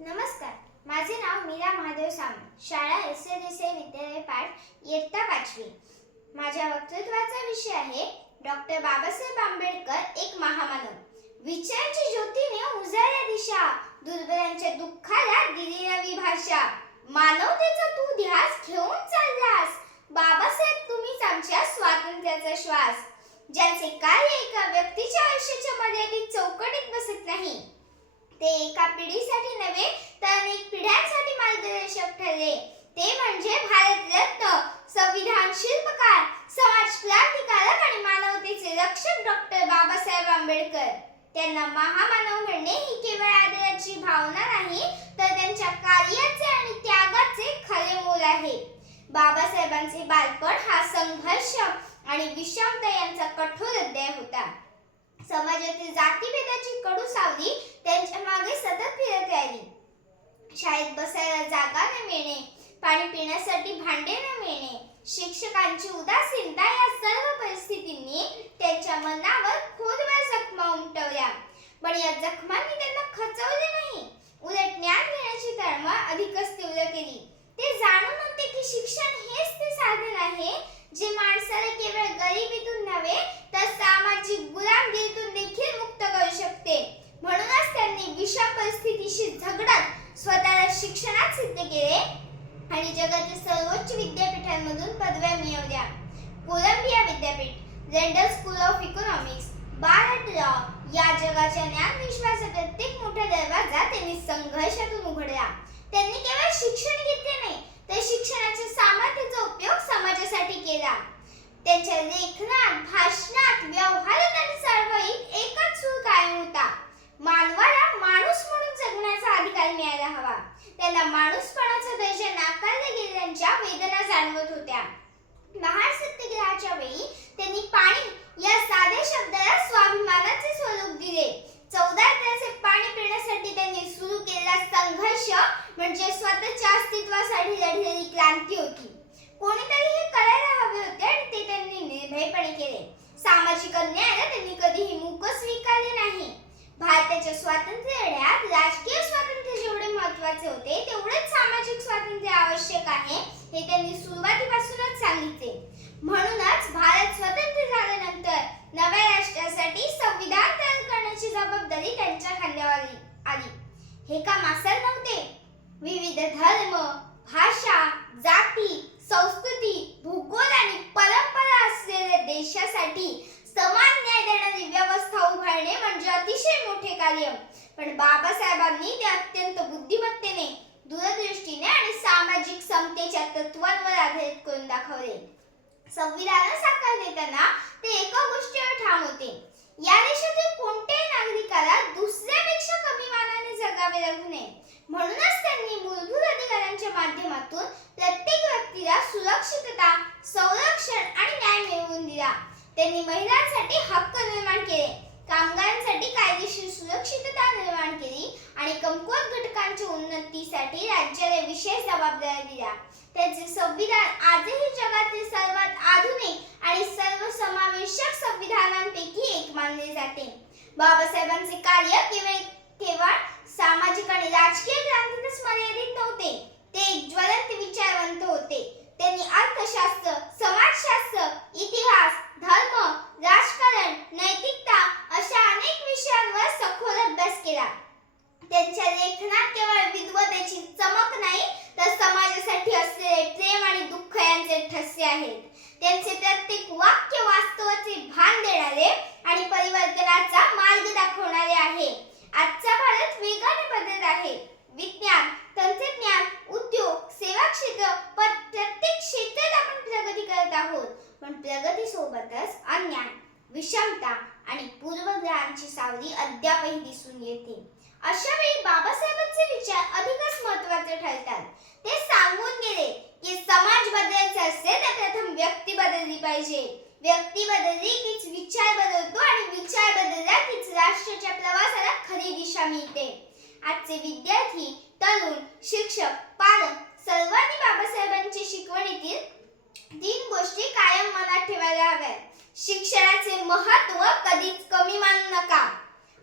नमस्कार. माझे नाव मीरा महादेव सामंत. शाळा एस ए देसाई विद्यालय पाठ इयत्ता पाचवी. माझ्या वक्तृत्वाचा विषय आहे डॉक्टर बाबासाहेब आंबेडकर एक महामानव. विचारांची ज्योतीने उजाळ्या दिशा दुर्बलांच्या दुःखाला दिली नवी भाषा मानवतेचा तू ध्यास घेऊन चाललास. बाबासाहेब तुम्हीच आमच्या स्वातंत्र्याचा श्वास. ज्याचे कार्य एका व्यक्तीच्या आयुष्याच्या मर्यादित चौकटीत बसत नाही. ते एका पिढीसाठी नव्हे तर अनेक पिढ्यांसाठी मार्गदर्शक ठरले. ते म्हणजे भारतरत्न संविधान शिल्पकार समाज क्रांतिकारक आणि मानवतेचे रक्षक डॉक्टर बाबासाहेब आंबेडकर. त्यांना महामानव म्हणणे ही केवळ आदराची भावना नाही तर त्यांच्या कार्याचे आणि त्यागाचे खरे मोल आहे. बाबासाहेबांचे बालपण हा संघर्ष आणि विषमता यांचा कठोर अध्याय होता. समाजातील जातीभेदाची कडू सावली त्यांच्या मागे सतत फिरत राहिली. शाळेत बसायला जागा न मिळणे पाणी पिण्यासाठी भांडे न मिळणे शिक्षकांची उदासीनता या सर्व परिस्थितींनी त्यांच्या मनावर खोलवर जखमा उमटवल्या. पण या जखमांनी त्यांना खचवले नाही उलट ज्ञान घेण्याची तळमळ अधिकच तीव्र केली ते जाणून होते की शिक्षण हेच ते साधन आहे जे माणसाला केवळ गरिबीतून नव्हे तर सामाजिक गुलामगिरीतून देखील मुक्त करू शकते म्हणूनच त्यांनी विषम परिस्थितीशी झगडत स्वतःला शिक्षणात सिद्ध केले. आणि जगातील सर्वोच्च विद्यापीठांमधून पदव्या मिळवल्या. कोलंबिया विद्यापीठ London School of Economics bar at law या जगाच्या ज्ञान विश्वाचा प्रत्येक मोठा दरवाजा त्यांनी संघर्षातून उघडला. त्यांनी केवळ शिक्षण घेतले नाही तर शिक्षणाच्या सामर्थ्याचा उपयोग समाजासाठी केला. त्यांच्या लेखनात भाषणात व्यवहारात आणि चळवळीत एक सूर कायम होता मानवाला माणूस म्हणून जगण्याचा अधिकार मिळायला हवा त्यांना माणूसपणाचा दर्जा नाकारल्या गेलेल्यांच्या वेदना जाणवत होत्या. महार सत्याग्रहाच्या वेळी त्यांनी पाणी या साध्या शब्दाला स्वाभिमानाचे स्वरूप दिले. चौदा तासे पाणी पिण्यासाठी त्यांनी सुरू केलेला संघर्ष म्हणजे स्वतःच्या अस्तित्वासाठी लढलेली क्रांती होती. कोणीतरी हे करायला हवे होते आणि ते त्यांनी निर्भयपणे केले. सामाजिक अन्यायाला त्यांनी कधीही मूक स्वीकारले नाही. भारताच्या स्वातंत्र्य लढ्यात महत्त्वाचे होते. तेवढेच सामाजिक स्वातंत्र्य आवश्यक आहे. हे त्यांनी सुरुवातीपासूनच सांगितले. म्हणूनच भारत स्वतंत्र झाला नव्या राष्ट्रासाठी संविधान तयार करण्याची जबाबदारी त्यांच्या खांद्यावर आली आली हे काम आसन नव्हते विविध धर्म भाषा जाती संस्कृती भूगोल आणि परंपरा असलेल्या देशासाठी समान न्याय देणारी व्यवस्था उभारणे म्हणजे अतिशय मोठे कार्य पण बाबासाहेबांनी ते अत्यंत बुद्धिमत्तेने दूरदृष्टीने आणि सामाजिक समतेच्या तत्वांवर आधारित करून दाखवले. संविधान साकार देताना ते एका गोष्टीवर ठाम होते. या देशातील कोणत्याही नागरिकाला दुसऱ्यापेक्षा कमी मानाने जगावे लागू नये. म्हणूनच त्यांनी मूलभूत अधिकारांच्या माध्यमातून प्रत्येक व्यक्तीला सुरक्षितता संरक्षण आणि न्याय मिळवून दिला. त्यांनी महिलांसाठी हक्क निर्माण केले. कामगारांसाठी कायदेशीर सुरक्षितता निर्माण केली आणि कमकुवत घटकांच्या उन्नतीसाठी राज्याला विशेष जबाबदाऱ्या दिल्या. त्यांचे संविधान आजही जगातील सर्वात आधुनिक आणि सर्वसमावेशक संविधानांपैकी एक मानले जाते. बाबासाहेबांचे कार्य केवळ केवळ सामाजिक आणि राजकीय क्रांतीतच मर्यादित नव्हते ते एक ज्वलंत विचारवंत होते. त्यांनी अर्थशास्त्र समाजशास्त्र इतिहास धर्म राजकारण नैतिकता अशा अनेक विषयांवर सखोल अभ्यास केला त्यांच्या लेखनात केवळ विद्वतेची चमक नाही तर समाजासाठी असलेले प्रेम आणि दुःख यांचे ठसे आहेत त्यांचे प्रत्येक वाक्य वास्तवाचे भान देणारे आणि परिवर्तनाचा मार्ग दाखवणारे आहे आजचा भारत वेगाने बदलत आहे विज्ञान तंत्रज्ञान उद्योग सेवा क्षेत्र प- प्रत्येक क्षेत्रात आपण प्रगती करत आहोत पण प्रगतीसोबतच अन्याय विषमता आणि पूर्वग्रहांची सावली अद्यापही दिसून येते. अशा वेळी बाबासाहेबांचे विचार अधिकच महत्त्वाचे ठरतात. ते सांगून गेले की समाज बदलायचा असेल तर प्रथम व्यक्ती बदलली पाहिजे. व्यक्ती बदलली कीच विचार बदलतो आणि विचार बदलला कीच राष्ट्राच्या प्रवासाला खरी दिशा मिळते. आजचे विद्यार्थी तरुण शिक्षक पालक सर्वांनी बाबासाहेबांच्या शिकवणीतील तीन गोष्टी कायम मनात ठेवायला हव्यात. शिक्षणाचे महत्त्व कधीच कमी मानू नका.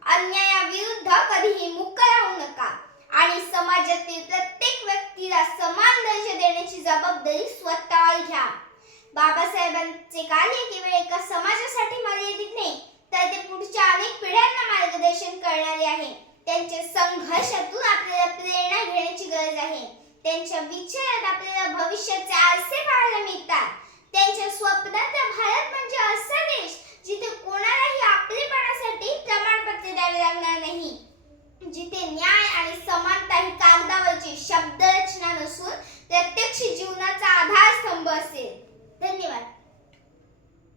अन्यायाविरुद्ध कधीही मुक राहू नका. आणि समाजातील प्रत्येक व्यक्तीला समान दर्जा देण्याची जबाबदारी स्वतःवर घ्या. बाबासाहेबांचे कार्य केवळ एका समाजासाठी मर्यादित नाही तर ते पुढच्या अनेक पिढ्यांना मार्गदर्शन करणारे आहे. त्यांच्या संघर्षातून आपल्याला प्रेरणा घेण्याची गरज आहे. त्यांच्या विचारात आपल्याला भविष्याचे आरसे पाहायला मिळतात. त्यांच्या स्वप्नातला भारत म्हणजे असा देश जिथे कोणालाही आपलेपणासाठी प्रमाणपत्र द्यावे लागणार नाही. जिथे न्याय आणि समानता ही कागदावरची शब्दरचना नसून प्रत्यक्ष जीवनाचा आधारस्तंभ असेल. धन्यवाद.